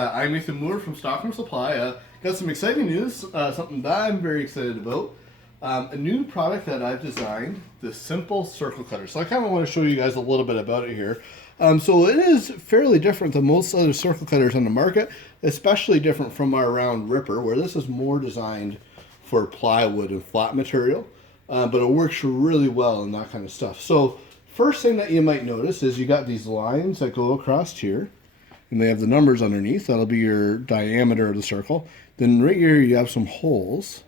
I'm Ethan Moore from Stockholm Supply. Got some exciting news, something that I'm very excited about. A new product that I've designed, the simple circle cutter. So I kind of want to show you guys a little bit about it here. So it is fairly different than most other circle cutters on the market, especially different from our round ripper, where this is more designed for plywood and flat material, but it works really well and that kind of stuff. So first thing that you might notice is you got these lines that go across here, and they have the numbers underneath. That'll be your diameter of the circle. Then right here you have some holes,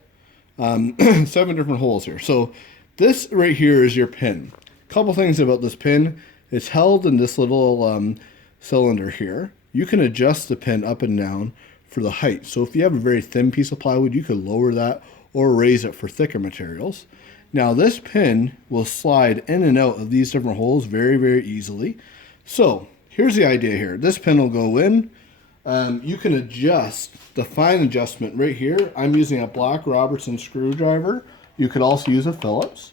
7 different holes here. So this right here is your pin. A couple things about this pin. It's held in this little cylinder here. You can adjust the pin up and down for the height. So if you have a very thin piece of plywood, you could lower that or raise it for thicker materials. Now this pin will slide in and out of these different holes very, very easily. So here's the idea here. This pin will go in. You can adjust the fine adjustment right here. I'm using a black Robertson screwdriver. You could also use a Phillips.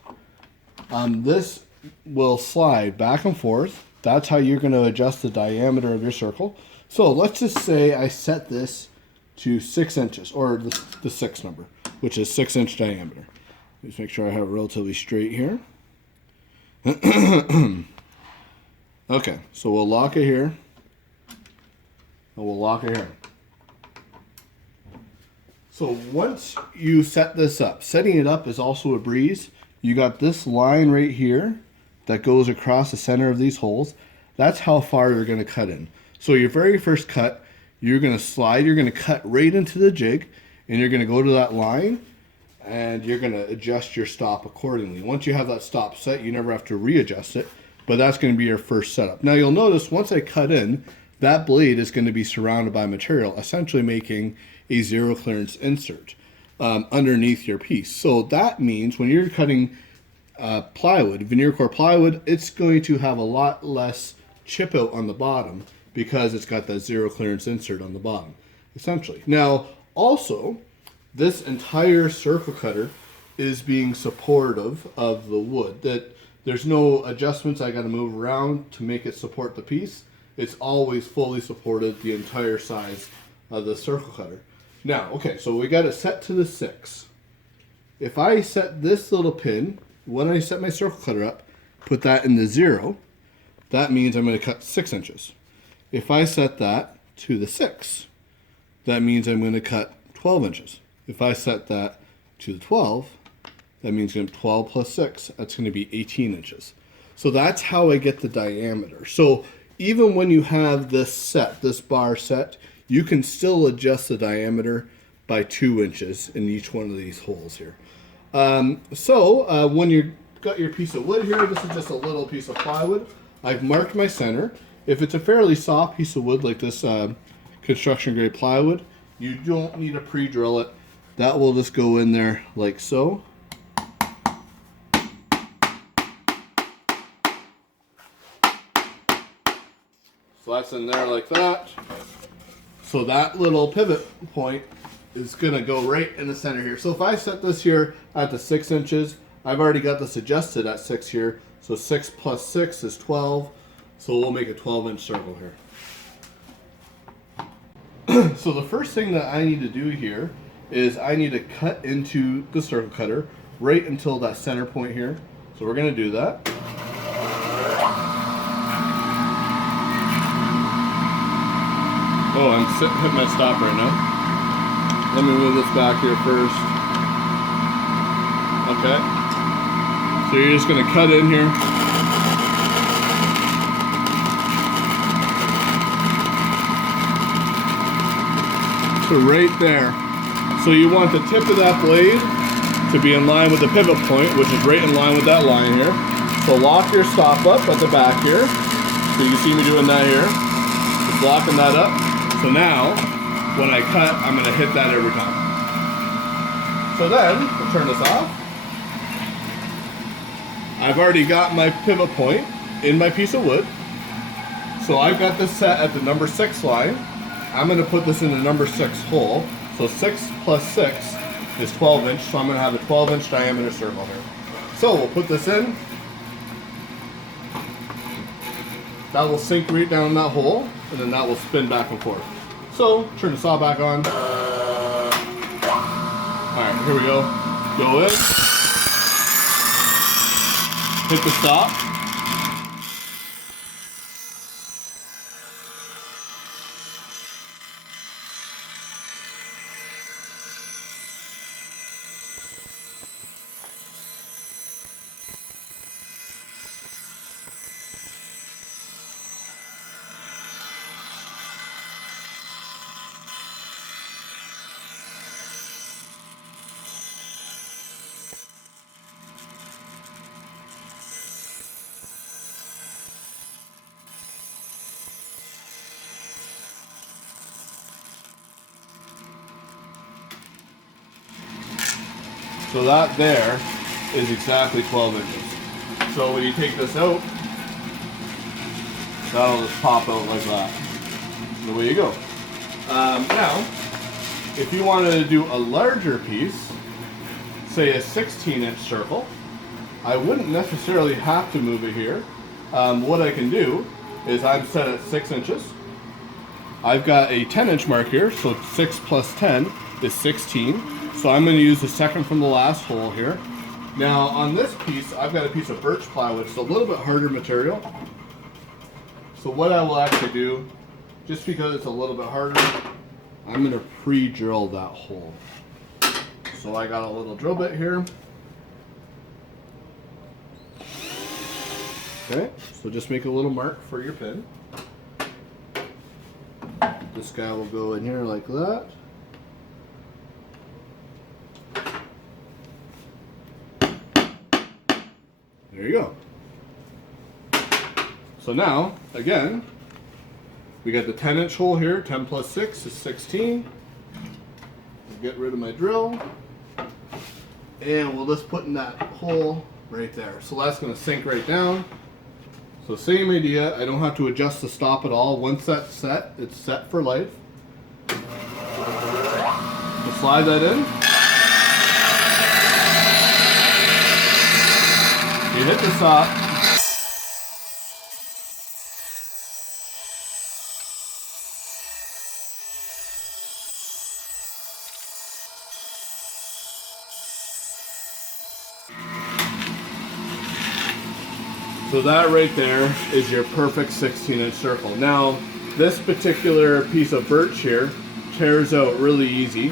This will slide back and forth. That's how you're going to adjust the diameter of your circle. So let's just say I set this to 6 inches, or the 6 number, which is 6-inch diameter. Just make sure I have it relatively straight here. Okay, so we'll lock it here, and we'll lock it here. So once you set this up, setting it up is also a breeze. You got this line right here that goes across the center of these holes. That's how far you're going to cut in. So your very first cut, you're going to slide, you're going to cut right into the jig, and you're going to go to that line, and you're going to adjust your stop accordingly. Once you have that stop set, you never have to readjust it. But that's going to be your first setup. Now you'll notice once I cut in, that blade is going to be surrounded by material, essentially making a zero clearance insert underneath your piece. So that means when you're cutting plywood, veneer core plywood, it's going to have a lot less chip out on the bottom because it's got that zero clearance insert on the bottom, essentially. Now also, this entire circle cutter is being supportive of the wood. That there's no adjustments I got to move around to make it support the piece. It's always fully supported the entire size of the circle cutter. Now, okay, so we got it set to the 6. If I set this little pin, when I set my circle cutter up, put that in the 0, that means I'm going to cut 6 inches. If I set that to the 6, that means I'm going to cut 12 inches. If I set that to the 12, that means 12 plus 6, that's going to be 18 inches. So that's how I get the diameter. So even when you have this set, this bar set, you can still adjust the diameter by 2 inches in each one of these holes here. When you've got your piece of wood here, this is just a little piece of plywood. I've marked my center. If it's a fairly soft piece of wood like this construction grade plywood, you don't need to pre-drill it. That will just go in there like so. So that's in there like that. So that little pivot point is going to go right in the center here. So if I set this here at the 6 inches, I've already got this adjusted at 6 here. So 6 plus 6 is 12. So we'll make a 12-inch circle here. So the first thing that I need to do here is I need to cut into the circle cutter right until that center point here. So we're going to do that. Oh, I'm hitting my stop right now. Let me move this back here first. Okay. So you're just going to cut in here. So right there. So you want the tip of that blade to be in line with the pivot point, which is right in line with that line here. So lock your stop up at the back here. So you can see me doing that here. Just locking that up. So now, when I cut, I'm going to hit that every time. So then, we'll turn this off. I've already got my pivot point in my piece of wood. So I've got this set at the number 6 line. I'm going to put this in the number 6 hole. So 6 plus 6 is 12 inch, so I'm going to have a 12-inch diameter circle here. So we'll put this in. That will sink right down that hole, and then that will spin back and forth. So turn the saw back on. Alright, here we go. Go in. Hit the stop. So that there is exactly 12 inches. So when you take this out, that'll just pop out like that. And away you go. Now, if you wanted to do a larger piece, say a 16-inch circle, I wouldn't necessarily have to move it here. What I can do is I'm set at 6 inches. I've got a 10-inch mark here, so 6 plus 10 is 16. So I'm going to use the second from the last hole here. Now on this piece, I've got a piece of birch plywood. It's a little bit harder material. So what I will actually do, just because it's a little bit harder, I'm going to pre-drill that hole. So I got a little drill bit here. Okay, so just make a little mark for your pin. This guy will go in here like that. There you go. So now, again, we got the 10-inch hole here. 10 plus 6 is 16. I'll get rid of my drill. And we'll just put in that hole right there. So that's going to sink right down. So same idea. I don't have to adjust the stop at all. Once that's set, it's set for life. We'll slide that in. You hit the stop. So that right there is your perfect 16-inch circle. Now, this particular piece of birch here tears out really easy,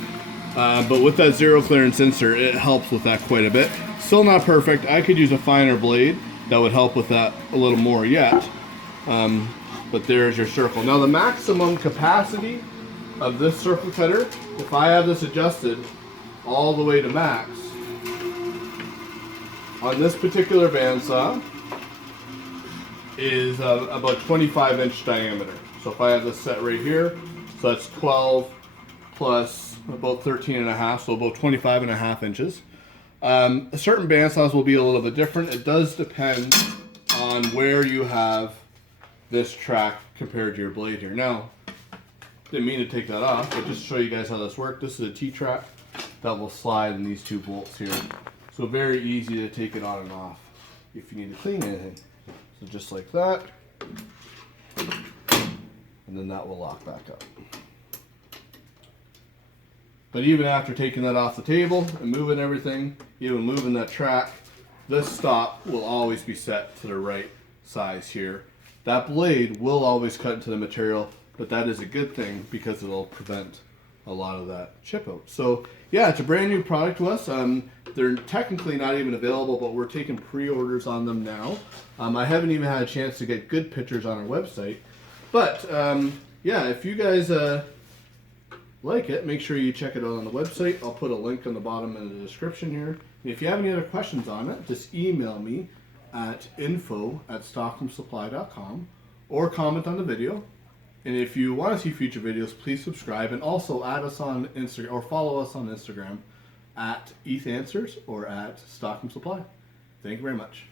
but with that zero clearance insert, it helps with that quite a bit. Still not perfect. I could use a finer blade that would help with that a little more yet. But there's your circle. Now the maximum capacity of this circle cutter, if I have this adjusted all the way to max, on this particular bandsaw is about 25-inch diameter. So if I have this set right here, so that's 12 plus about 13 and a half, so about 25 and a half inches. Certain bandsaws will be a little bit different. It does depend on where you have this track compared to your blade here. Now, didn't mean to take that off, but just to show you guys how this works. This is a T-track that will slide in these two bolts here. So very easy to take it on and off if you need to clean anything. So just like that, and then that will lock back up. But even after taking that off the table and moving everything, even moving that track, this stop will always be set to the right size here. That blade will always cut into the material, but that is a good thing because it'll prevent a lot of that chip out. So yeah, it's a brand new product to us. They're technically not even available, but we're taking pre-orders on them now. I haven't even had a chance to get good pictures on our website. But yeah, if you guys like it, make sure you check it out on the website. I'll put a link on the bottom in the description here. And if you have any other questions on it, just email me at info@stockholmsupply.com or comment on the video. And if you want to see future videos, please subscribe and also add us on Instagram or follow us on Instagram at EthAnswers or at Stockholm Supply. Thank you very much.